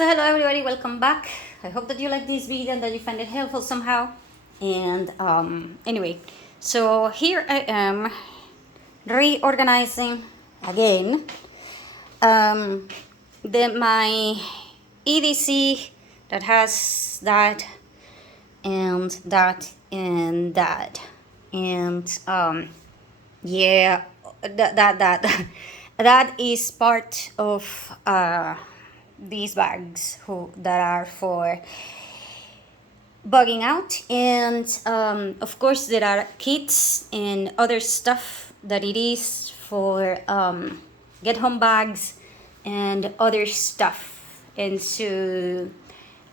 So hello everybody, welcome back. I hope that you like this video and that you find it helpful somehow. And anyway, so here I am reorganizing again my EDC that has that and that and that and yeah, that is part of these bags that are for bugging out, and of course there are kits and other stuff that it is for get home bags and other stuff. And so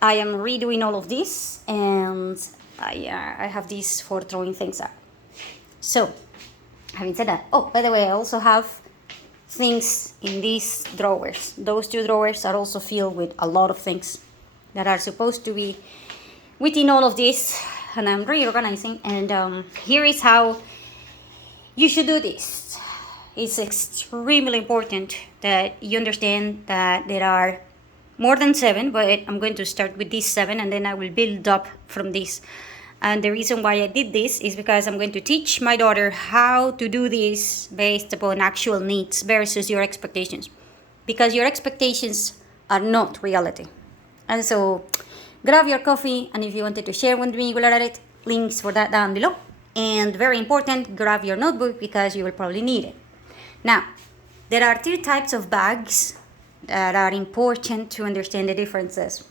I am redoing all of this, and I have these for throwing things out. So having said that, oh, by the way, I also have things in these drawers. Those two drawers are also filled with a lot of things that are supposed to be within all of this, and I'm reorganizing. And here is how you should do this. It's extremely important that you understand that there are more than 7, but I'm going to start with these 7 and then I will build up from this. And the reason why I did this is because I'm going to teach my daughter how to do this based upon actual needs versus your expectations. Because your expectations are not reality. And so grab your coffee, and if you wanted to share with me, we'll add it. Links for that down below. And very important, grab your notebook because you will probably need it. Now, there are 3 types of bags that are important to understand the differences.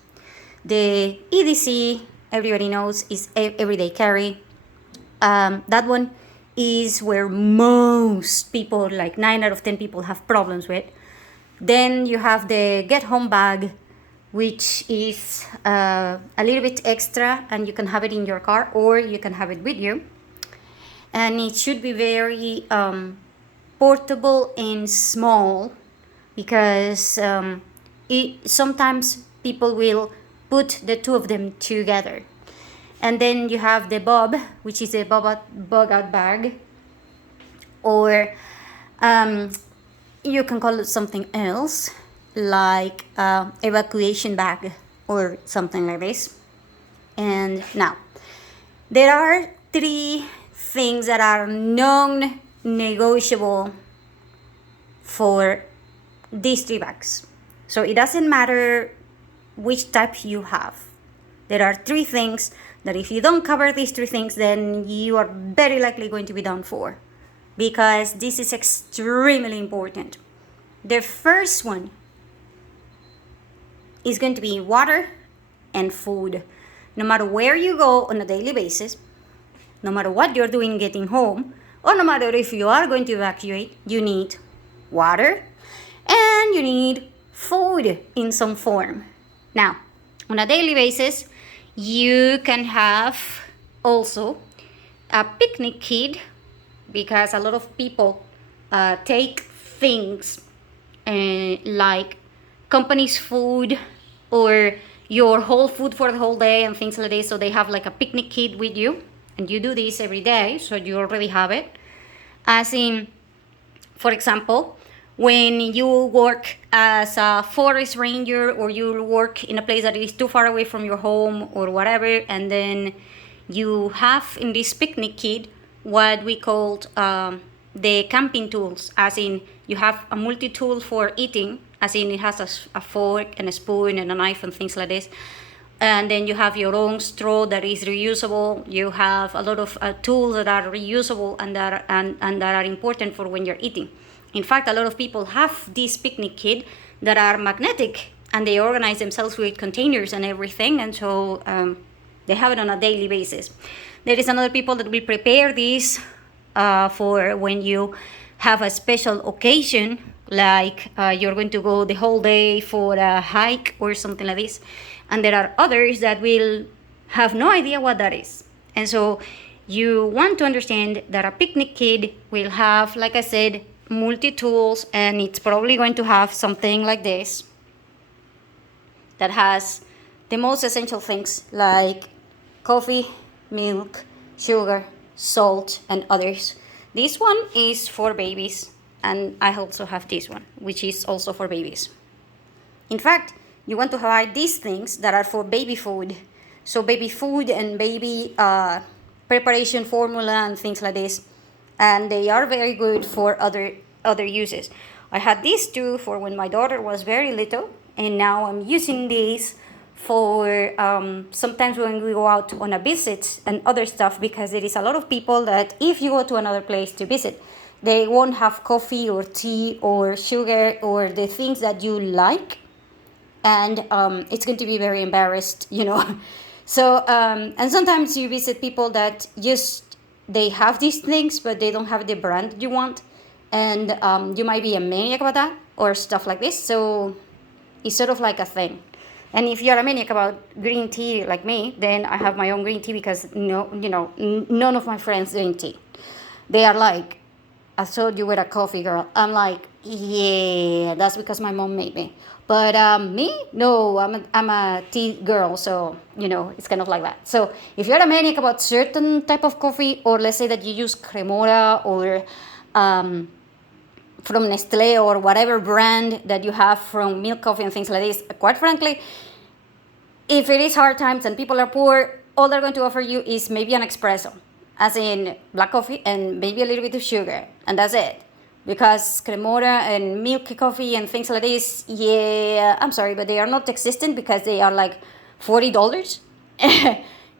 The EDC, everybody knows, is everyday carry. That one is where most people, like 9 out of 10 people, have problems with. Then you have the get home bag, which is a little bit extra, and you can have it in your car or you can have it with you. And it should be very portable and small, because sometimes people will put the 2 of them together. And then you have the bob, which is a bug out bag, or you can call it something else, like evacuation bag or something like this. And now there are 3 things that are non-negotiable for these 3 bags. So it doesn't matter which type you have. There are 3 things that if you don't cover these 3 things, then you are very likely going to be done for, because this is extremely important. The first one is going to be water and food. No matter where you go on a daily basis, no matter what you're doing getting home, or no matter if you are going to evacuate, you need water and you need food in some form. Now, on a daily basis, you can have also a picnic kit, because a lot of people take things like company's food or your whole food for the whole day and things like this. So they have like a picnic kit with you, and you do this every day, so you already have it. As in, for example, when you work as a forest ranger, or you work in a place that is too far away from your home or whatever, and then you have in this picnic kit what we called the camping tools, as in you have a multi-tool for eating, as in it has a fork and a spoon and a knife and things like this. And then you have your own straw that is reusable. You have a lot of tools that are reusable and that are important for when you're eating. In fact, a lot of people have this picnic kit that are magnetic, and they organize themselves with containers and everything, and so they have it on a daily basis. There is another people that will prepare this for when you have a special occasion, like you're going to go the whole day for a hike or something like this. And there are others that will have no idea what that is. And so you want to understand that a picnic kit will have, like I said, multi-tools, and it's probably going to have something like this that has the most essential things like coffee, milk, sugar, salt, and others. This one is for babies, and I also have this one, which is also for babies. In fact, you want to buy these things that are for baby food. So baby food and baby preparation formula and things like this. And they are very good for other uses. I had these two for when my daughter was very little, and now I'm using these for sometimes when we go out on a visit and other stuff, because there is a lot of people that if you go to another place to visit, they won't have coffee or tea or sugar or the things that you like, and it's going to be very embarrassed, you know. So and sometimes you visit people that just they have these things but they don't have the brand you want, and you might be a maniac about that or stuff like this. So it's sort of like a thing. And if you're a maniac about green tea like me, then I have my own green tea, because none of my friends drink tea. They are like, I thought you were a coffee girl. I'm like, yeah, that's because my mom made me. But me, no, I'm a tea girl, so, it's kind of like that. So if you're a maniac about certain type of coffee, or let's say that you use Cremora or from Nestle or whatever brand that you have from milk coffee and things like this, quite frankly, if it is hard times and people are poor, all they're going to offer you is maybe an espresso, as in black coffee and maybe a little bit of sugar, and that's it. Because Cremora and milk coffee and things like this, yeah, I'm sorry, but they are not existent, because they are like $40.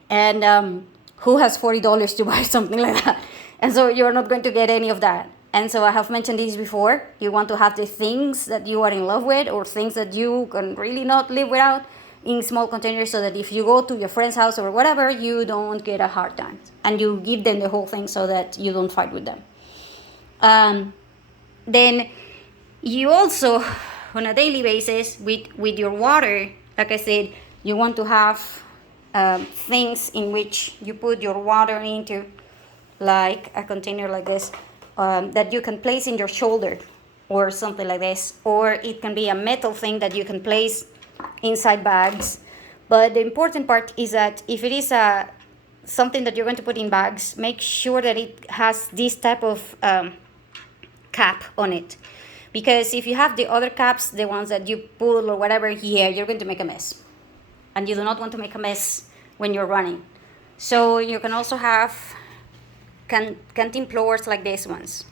And who has $40 to buy something like that? And so you're not going to get any of that. And so I have mentioned this before. You want to have the things that you are in love with, or things that you can really not live without, in small containers, so that if you go to your friend's house or whatever, you don't get a hard time. And you give them the whole thing so that you don't fight with them. Then you also, on a daily basis, with your water, like I said, you want to have things in which you put your water into, like a container like this, that you can place in your shoulder or something like this. Or it can be a metal thing that you can place inside bags. But the important part is that if it is something that you're going to put in bags, make sure that it has this type of cap on it, because if you have the other caps, the ones that you pull or whatever, yeah, you're going to make a mess, and you do not want to make a mess when you're running. So you can also have canteen floors like these ones.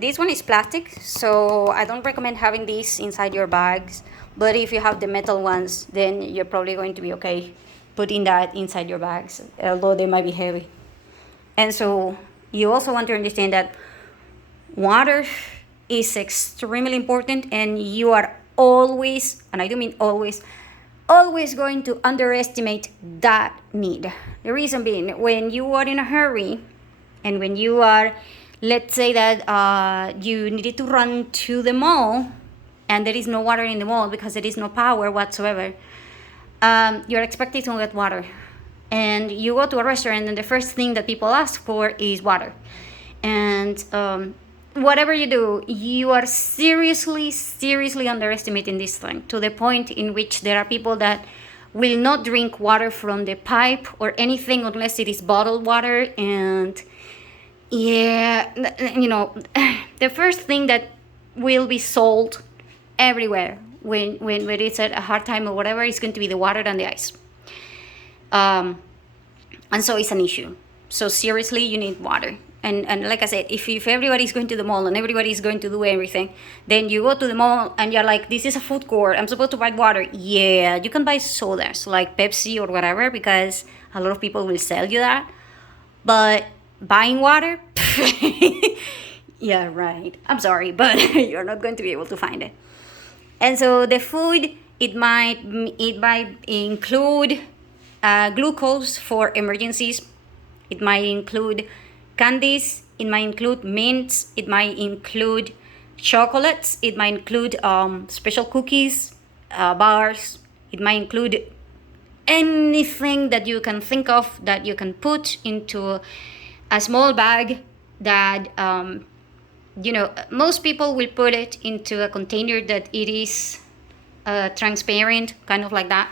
This one is plastic, so I don't recommend having these inside your bags, but if you have the metal ones, then you're probably going to be okay putting that inside your bags, although they might be heavy. And so you also want to understand that water is extremely important, and you are always, and I do mean always going to underestimate that need. The reason being, when you are in a hurry, and when you are, let's say that you needed to run to the mall, and there is no water in the mall because there is no power whatsoever, you're expected to get water. And you go to a restaurant, and the first thing that people ask for is water. And whatever you do, you are seriously underestimating this thing, to the point in which there are people that will not drink water from the pipe or anything unless it is bottled water. And yeah, the first thing that will be sold everywhere when it's a hard time or whatever is going to be the water and the ice. And so it's an issue. So seriously, you need water. And like I said, if everybody's going to the mall and everybody's going to do everything, then you go to the mall and you're like, this is a food court, I'm supposed to buy water. Yeah, you can buy sodas like Pepsi or whatever, because a lot of people will sell you that. But buying water, yeah, right. I'm sorry, but you're not going to be able to find it. And so the food, it might include glucose for emergencies. It might include candies, it might include mints, it might include chocolates, it might include special cookies, bars, it might include anything that you can think of that you can put into a small bag that, most people will put it into a container that it is transparent, kind of like that,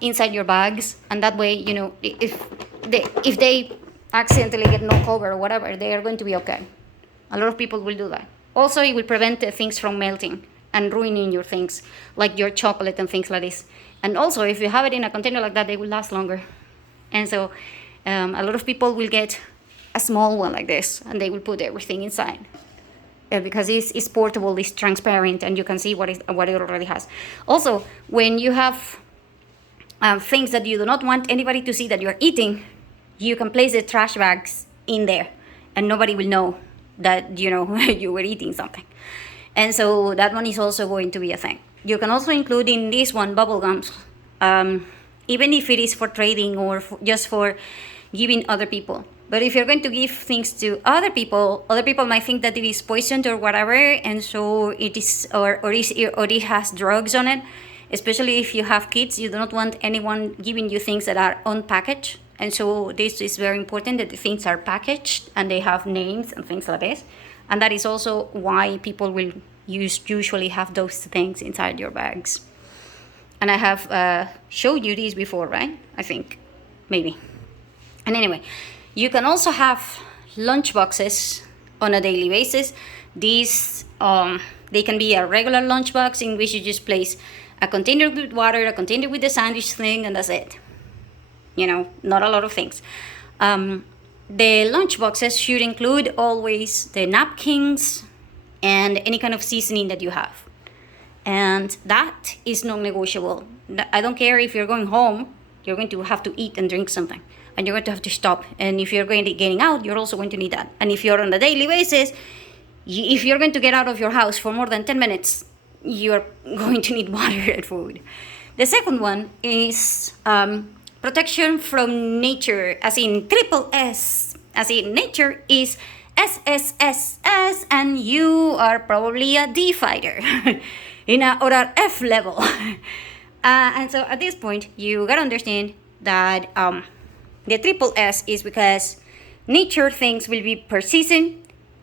inside your bags. And that way, if they accidentally get no cover or whatever, they are going to be okay. A lot of people will do that. Also, it will prevent things from melting, and ruining your things, like your chocolate and things like this. And also, if you have it in a container like that, they will last longer. And so a lot of people will get a small one like this, and they will put everything inside. Because it's portable, it's transparent, and you can see what it already has. Also, when you have things that you do not want anybody to see that you're eating, you can place the trash bags in there, and nobody will know that you were eating something. And so that one is also going to be a thing. You can also include in this one bubble gums, even if it is for trading or just for giving other people. But if you're going to give things to other people might think that it is poisoned or whatever, and so it is, or it has drugs on it. Especially if you have kids, you do not want anyone giving you things that are unpackaged. And so this is very important, that the things are packaged and they have names and things like this. And that is also why people will usually have those things inside your bags. And I have showed you these before, right? I think, maybe. And anyway, you can also have lunch boxes on a daily basis. These, they can be a regular lunch box in which you just place a container with water, a container with the sandwich thing, and that's it. Not a lot of things. The lunch boxes should include always the napkins and any kind of seasoning that you have. And that is non-negotiable. I don't care if you're going home, you're going to have to eat and drink something. And you're going to have to stop. And if you're going to getting out, you're also going to need that. And if you're on a daily basis, if you're going to get out of your house for more than 10 minutes, you're going to need water and food. The second one is protection from nature, as in triple S. As in nature is SSSS, and you are probably a D fighter or an F level. And so at this point, you gotta understand that the triple S is because nature things will be persistent.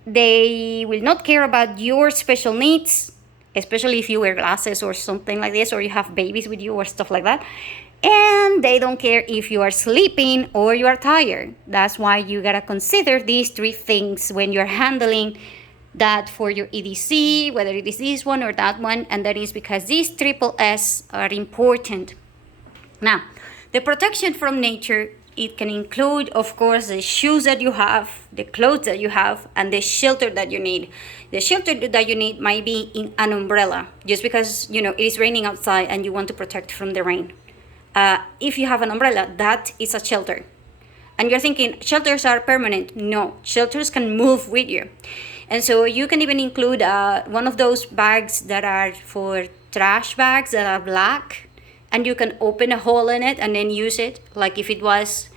They will not care about your special needs, especially if you wear glasses or something like this, or you have babies with you or stuff like that. And they don't care if you are sleeping or you are tired. That's why you gotta consider these three things when you're handling that for your EDC, whether it is this one or that one. And that is because these triple S are important. Now, the protection from nature, it can include, of course, the shoes that you have, the clothes that you have, and the shelter that you need. The shelter that you need might be in an umbrella, just because, it is raining outside and you want to protect from the rain. If you have an umbrella, that is a shelter. And you're thinking, shelters are permanent. No, shelters can move with you. And so you can even include one of those bags that are for trash bags that are black, and you can open a hole in it and then use it, like if it was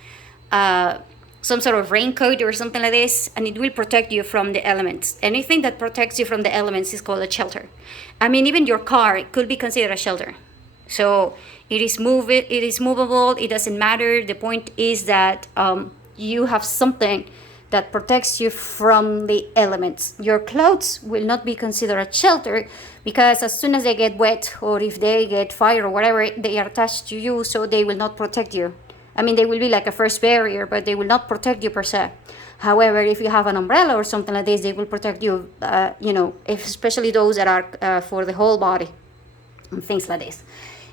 some sort of raincoat or something like this, and it will protect you from the elements. Anything that protects you from the elements is called a shelter. I mean, even your car could be considered a shelter. So it is movable, it doesn't matter. The point is that you have something that protects you from the elements. Your clothes will not be considered a shelter because as soon as they get wet or if they get fire or whatever, they are attached to you, so they will not protect you. I mean, they will be like a first barrier, but they will not protect you per se. However, if you have an umbrella or something like this, they will protect you, especially those that are for the whole body and things like this.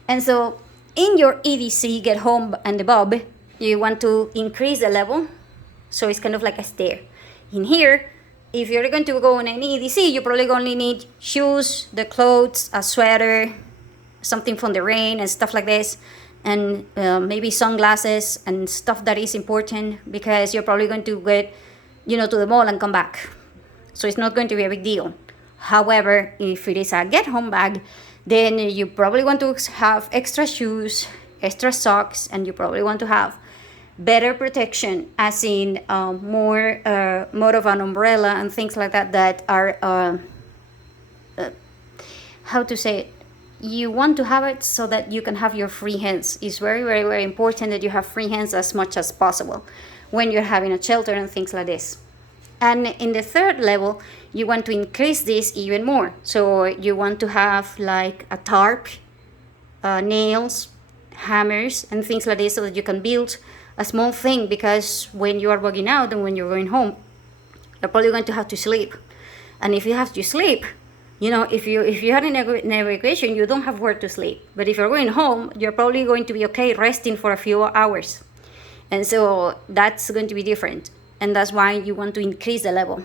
And so in your EDC, Get Home and the Bob, you want to increase the level. So it's kind of like a stair. In here, if you're going to go on an EDC, you probably only need shoes, the clothes, a sweater, something from the rain and stuff like this, and maybe sunglasses and stuff that is important because you're probably going to get, to the mall and come back. So it's not going to be a big deal. However, if it is a get home bag, then you probably want to have extra shoes, extra socks, and you probably want to have better protection, as in more of an umbrella and things like that that are, how to say it? You want to have it so that you can have your free hands. It's very, very, very important that you have free hands as much as possible when you're having a shelter and things like this. And in the third level, you want to increase this even more. So you want to have like a tarp, nails, hammers, and things like this so that you can build a small thing, because when you are walking out and when you're going home, you're probably going to have to sleep. And if you have to sleep, You know, if you had an evacuation, you don't have where to sleep. But if you're going home, you're probably going to be okay resting for a few hours. And so that's going to be different. And that's why you want to increase the level.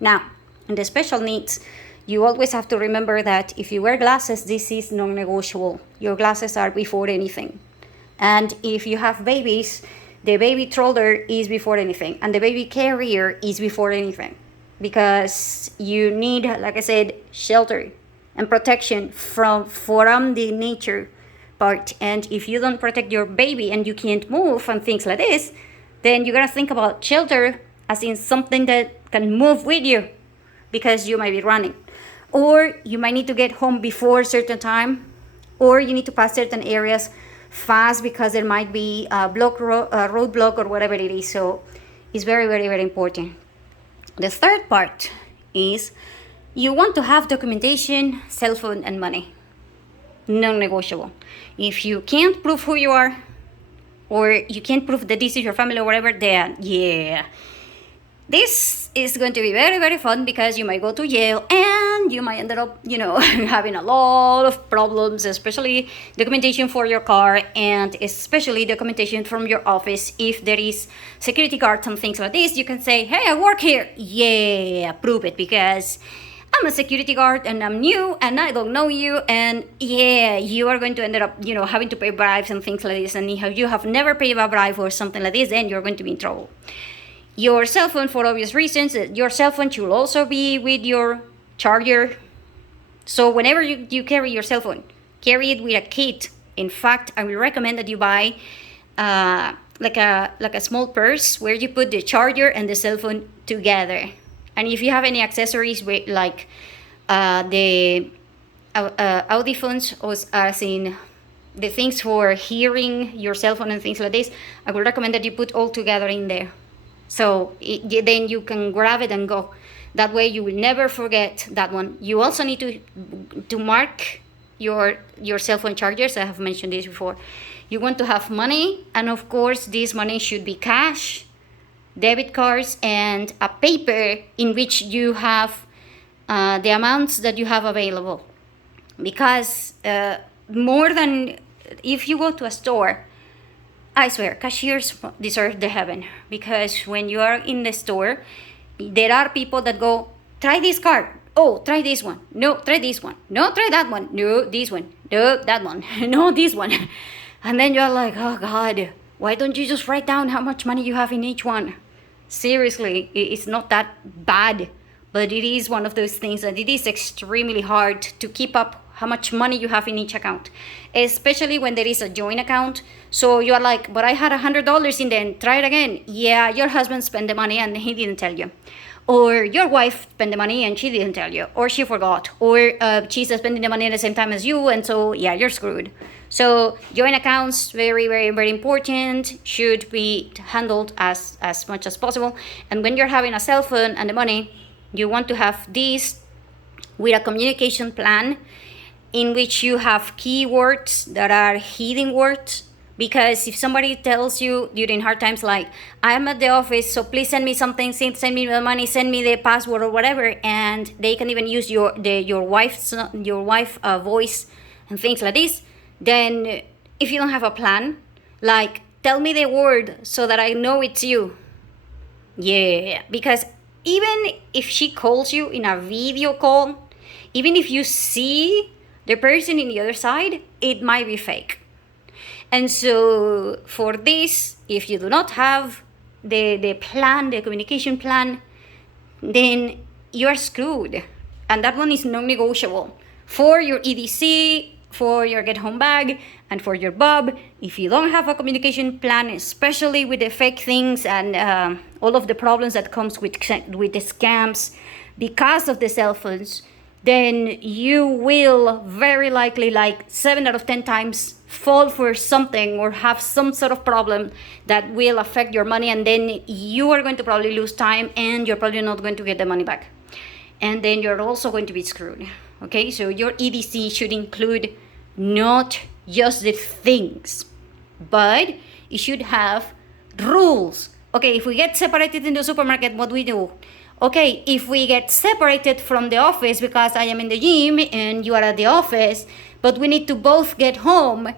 Now, in the special needs, you always have to remember that if you wear glasses, this is non-negotiable. Your glasses are before anything. And if you have babies, the baby stroller is before anything. And the baby carrier is before anything. Because you need, like I said, shelter and protection from the nature part. And if you don't protect your baby and you can't move and things like this, then you gotta think about shelter as in something that can move with you, because you might be running, or you might need to get home before a certain time, or you need to pass certain areas fast because there might be a roadblock or whatever it is. So it's very, very, very important. The third part is you want to have documentation, cell phone, and money. Non-negotiable. If you can't prove who you are, or you can't prove that this is your family or whatever, then yeah, this is going to be very, very fun, because you might go to jail and you might end up, having a lot of problems, especially documentation for your car, and especially documentation from your office. If there is security guards and things like this, you can say, hey, I work here. Yeah, prove it, because I'm a security guard and I'm new and I don't know you, and yeah, you are going to end up, having to pay bribes and things like this. And if you have never paid a bribe or something like this, then you're going to be in trouble. Your cell phone, for obvious reasons, your cell phone should also be with your charger. So whenever you carry your cell phone, carry it with a kit. In fact, I will recommend that you buy like a small purse where you put the charger and the cell phone together. And if you have any accessories with like the audiphones, as in the things for hearing your cell phone and things like this, I would recommend that you put all together in there. So then you can grab it and go. That way you will never forget that one. You also need to mark your cell phone chargers. I have mentioned this before. You want to have money, and of course this money should be cash, debit cards, and a paper in which you have the amounts that you have available. Because more than if you go to a store, I swear, cashiers deserve the heaven, because when you are in the store, there are people that go, try this card. Oh, try this one. No, try this one. No, try that one. No, this one. No, that one. No, this one. And then you're like, oh God, why don't you just write down how much money you have in each one? Seriously, it's not that bad, but it is one of those things that it is extremely hard to keep up how much money you have in each account, especially when there is a joint account. So you are like, but I had $100 in there, try it again. Yeah, your husband spent the money and he didn't tell you. Or your wife spent the money and she didn't tell you, or she forgot, or she's spending the money at the same time as you, and so yeah, you're screwed. So joint accounts, very, very, very important, should be handled as much as possible. And when you're having a cell phone and the money, you want to have this with a communication plan in which you have keywords that are hidden words. Because if somebody tells you during hard times, like, I'm at the office, so please send me something, send me the money, send me the password or whatever, and they can even use your wife's voice and things like this, then if you don't have a plan, like, tell me the word so that I know it's you. Yeah, because even if she calls you in a video call, even if you see the person in the other side, it might be fake. And so for this, if you do not have the plan, the communication plan, then you are screwed. And that one is non-negotiable. For your EDC, for your get home bag, and for your bob, if you don't have a communication plan, especially with the fake things and all of the problems that comes with the scams because of the cell phones, then you will very likely, like 7 out of 10 times, fall for something or have some sort of problem that will affect your money, and then you are going to probably lose time and you're probably not going to get the money back. And then you're also going to be screwed. Okay, so your EDC should include not just the things, but it should have rules. Okay, if we get separated in the supermarket, what do we do? Okay, if we get separated from the office because I am in the gym and you are at the office, but we need to both get home,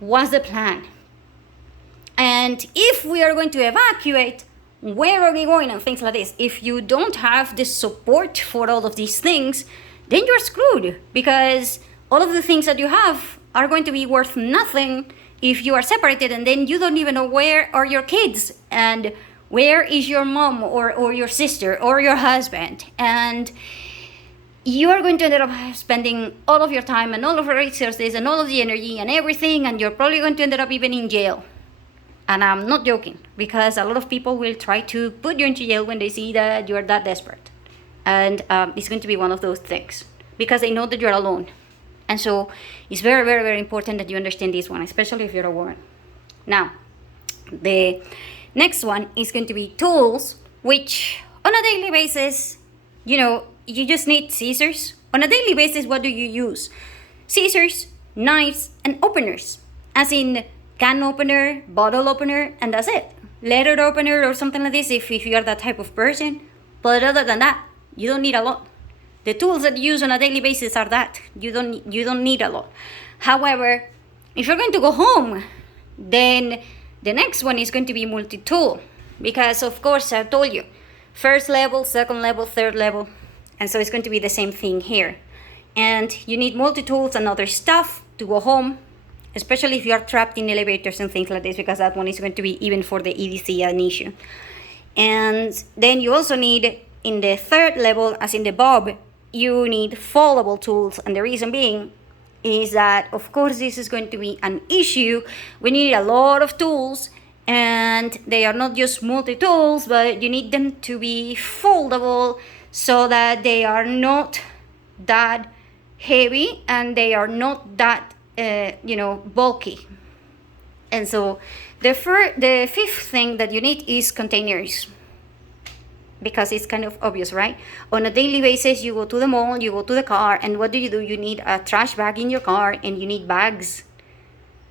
what's the plan? And if we are going to evacuate, where are we going and things like this? If you don't have the support for all of these things, then you're screwed, because all of the things that you have are going to be worth nothing if you are separated, and then you don't even know where are your kids and where is your mom or your sister or your husband. And you are going to end up spending all of your time and all of your resources and all of the energy and everything, and you're probably going to end up even in jail. And I'm not joking, because a lot of people will try to put you into jail when they see that you're that desperate. And it's going to be one of those things, because they know that you're alone. And so it's very, very, very important that you understand this one, especially if you're a woman. Now, the next one is going to be tools, which on a daily basis, you just need scissors. On a daily basis, what do you use? Scissors, knives, and openers. As in can opener, bottle opener, and that's it. Letter opener or something like this if you are that type of person. But other than that, you don't need a lot. The tools that you use on a daily basis are that. You don't need a lot. However, if you're going to go home, then the next one is going to be multi-tool. Because of course, I told you, first level, second level, third level. And so it's going to be the same thing here. And you need multi-tools and other stuff to go home, especially if you are trapped in elevators and things like this, because that one is going to be, even for the EDC, an issue. And then you also need, in the third level, as in the bob, you need foldable tools. And the reason being is that, of course, this is going to be an issue. We need a lot of tools, and they are not just multi-tools, but you need them to be foldable so that they are not that heavy and they are not that bulky. And so the fifth thing that you need is containers, because it's kind of obvious, right? On a daily basis, you go to the mall, you go to the car, and what do? You need a trash bag in your car, and you need bags.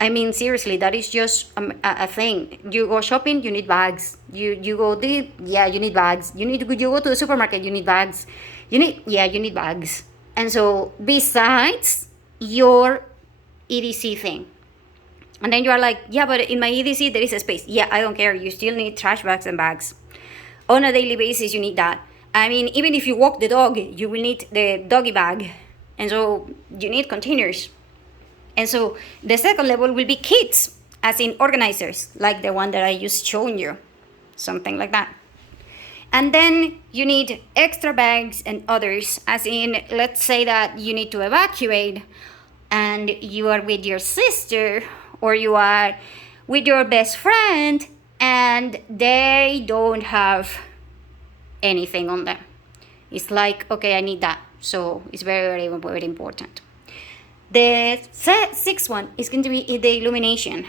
I mean, seriously, that is just a thing. You go shopping, you need bags. You need bags. You go to the supermarket, you need bags. You need bags. And so besides your EDC thing. And then you are like, yeah, but in my EDC there is a space. Yeah, I don't care. You still need trash bags and bags. On a daily basis, you need that. I mean, even if you walk the dog, you will need the doggy bag. And so you need containers. And so the second level will be kits, as in organizers, like the one that I just shown you. Something like that. And then you need extra bags and others, as in, let's say that you need to evacuate, and you are with your sister, or you are with your best friend, and they don't have anything on them. It's like, okay, I need that. So it's very, very, very important. The sixth one is going to be the illumination.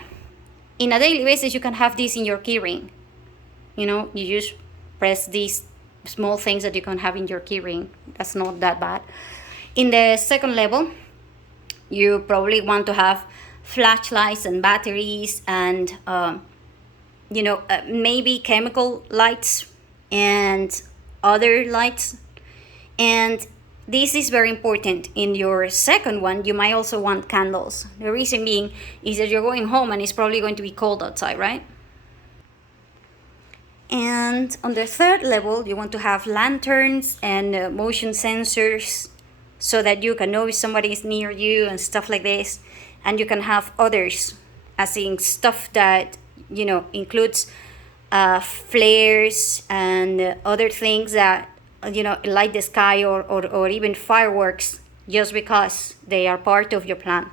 In a daily basis, you can have this in your keyring. You just press these small things that you can have in your keyring. That's not that bad. In the second level, you probably want to have flashlights and batteries and maybe chemical lights and other lights. And this is very important. In your second one, you might also want candles. The reason being is that you're going home and it's probably going to be cold outside, right? And on the third level, you want to have lanterns and motion sensors, so that you can know if somebody is near you and stuff like this. And you can have others, as in stuff that, includes flares and other things that, light the sky, or even fireworks, just because they are part of your plan.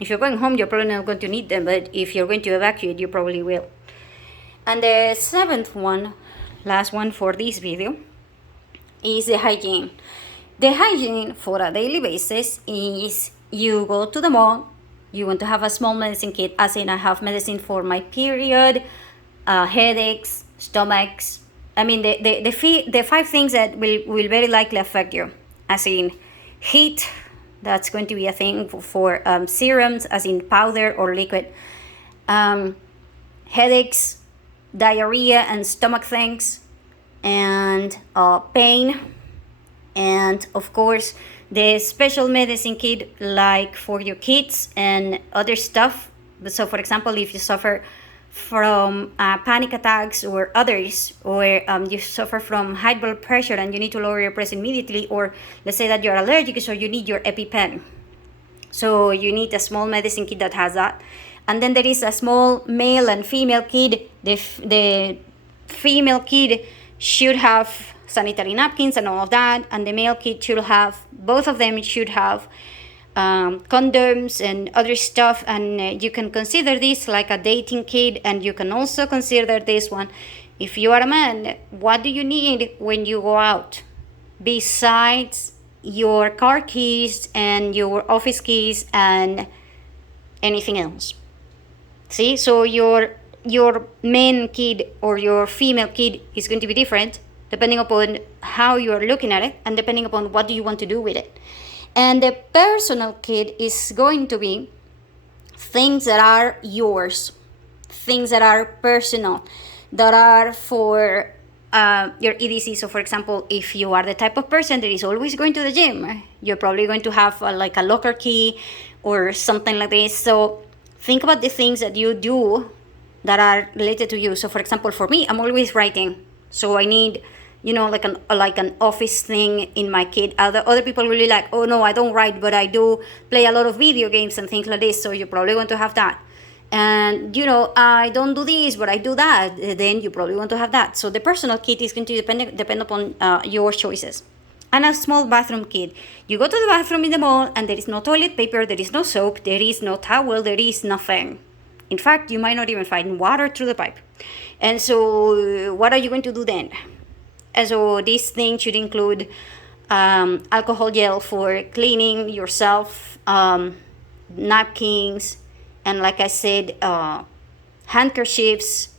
If you're going home, you're probably not going to need them, but if you're going to evacuate, you probably will. And the seventh one, last one for this video, is the hygiene. The hygiene for a daily basis is you go to the mall, you want to have a small medicine kit, as in I have medicine for my period, headaches, stomachs. I mean, the 5 things that will very likely affect you, as in heat, that's going to be a thing for serums, as in powder or liquid, headaches, diarrhea and stomach things, and pain, and of course the special medicine kit like for your kids and other stuff. So for example, if you suffer from panic attacks or others, or you suffer from high blood pressure and you need to lower your pressure immediately, or let's say that you're allergic, so you need your EpiPen. So you need a small medicine kit that has that. And then there is a small male and female kit. The female kit should have sanitary napkins and all of that, and the male kit should have, both of them should have condoms and other stuff. And you can consider this like a dating kit, and you can also consider this one if you are a man. What do you need when you go out besides your car keys and your office keys and anything else? See, so your male kid or your female kid is going to be different depending upon how you are looking at it and depending upon what do you want to do with it. And the personal kit is going to be things that are yours, things that are personal, that are for your EDC. So for example, if you are the type of person that is always going to the gym, you're probably going to have like a locker key or something like this. So think about the things that you do that are related to you. So for example, for me, I'm always writing, so I need, you know, like an office thing in my kit. Other people really like, oh no, I don't write, but I do play a lot of video games and things like this, so you're probably going to have that. And you know, I don't do this, but I do that, then you probably want to have that. So the personal kit is going to depend upon your choices. And a small bathroom kit. You go to the bathroom in the mall and there is no toilet paper, there is no soap, there is no towel, there is nothing. In fact, you might not even find water through the pipe. And so what are you going to do then? And so this thing should include alcohol gel for cleaning yourself, napkins, and like I said, handkerchiefs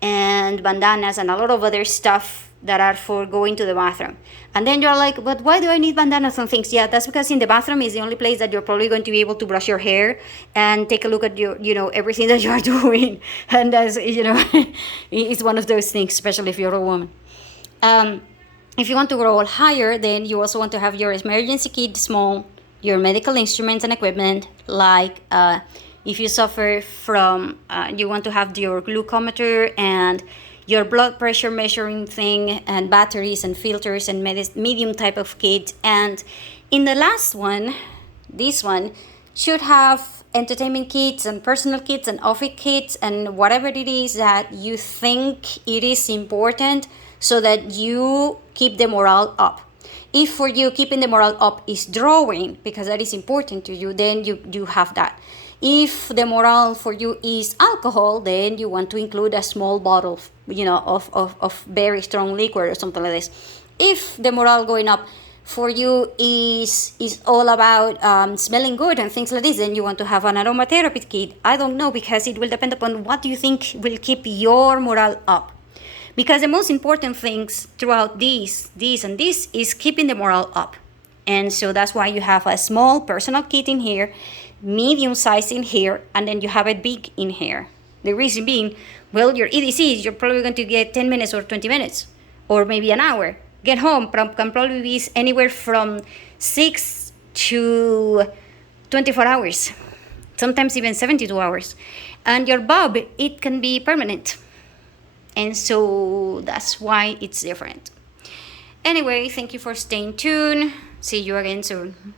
and bandanas and a lot of other stuff that are for going to the bathroom. And then you're like, but why do I need bandanas and things? Yeah, that's because in the bathroom is the only place that you're probably going to be able to brush your hair and take a look at your, you know, everything that you're doing. And as you know, it's one of those things, especially if you're a woman. If you want to grow higher, then you also want to have your emergency kit small, your medical instruments and equipment, like if you suffer from, you want to have your glucometer and your blood pressure measuring thing and batteries and filters and medium type of kit. And in the last one, this one should have entertainment kits and personal kits and office kits and whatever it is that you think it is important, so that you keep the morale up. If for you keeping the morale up is drawing, because that is important to you, then you have that. If the morale for you is alcohol, then you want to include a small bottle, you know, of very strong liquor or something like this. If the morale going up for you is all about smelling good and things like this, then you want to have an aromatherapy kit. I don't know, because it will depend upon what you think will keep your morale up. Because the most important things throughout this is keeping the morale up. And so that's why you have a small personal kit in here, medium size in here, and then you have it big in here. The reason being, well, your EDCs, you're probably going to get 10 minutes or 20 minutes, or maybe an hour. Get home can probably be anywhere from 6 to 24 hours, sometimes even 72 hours. And your bob, it can be permanent. And so that's why it's different. Anyway, thank you for staying tuned. See you again soon.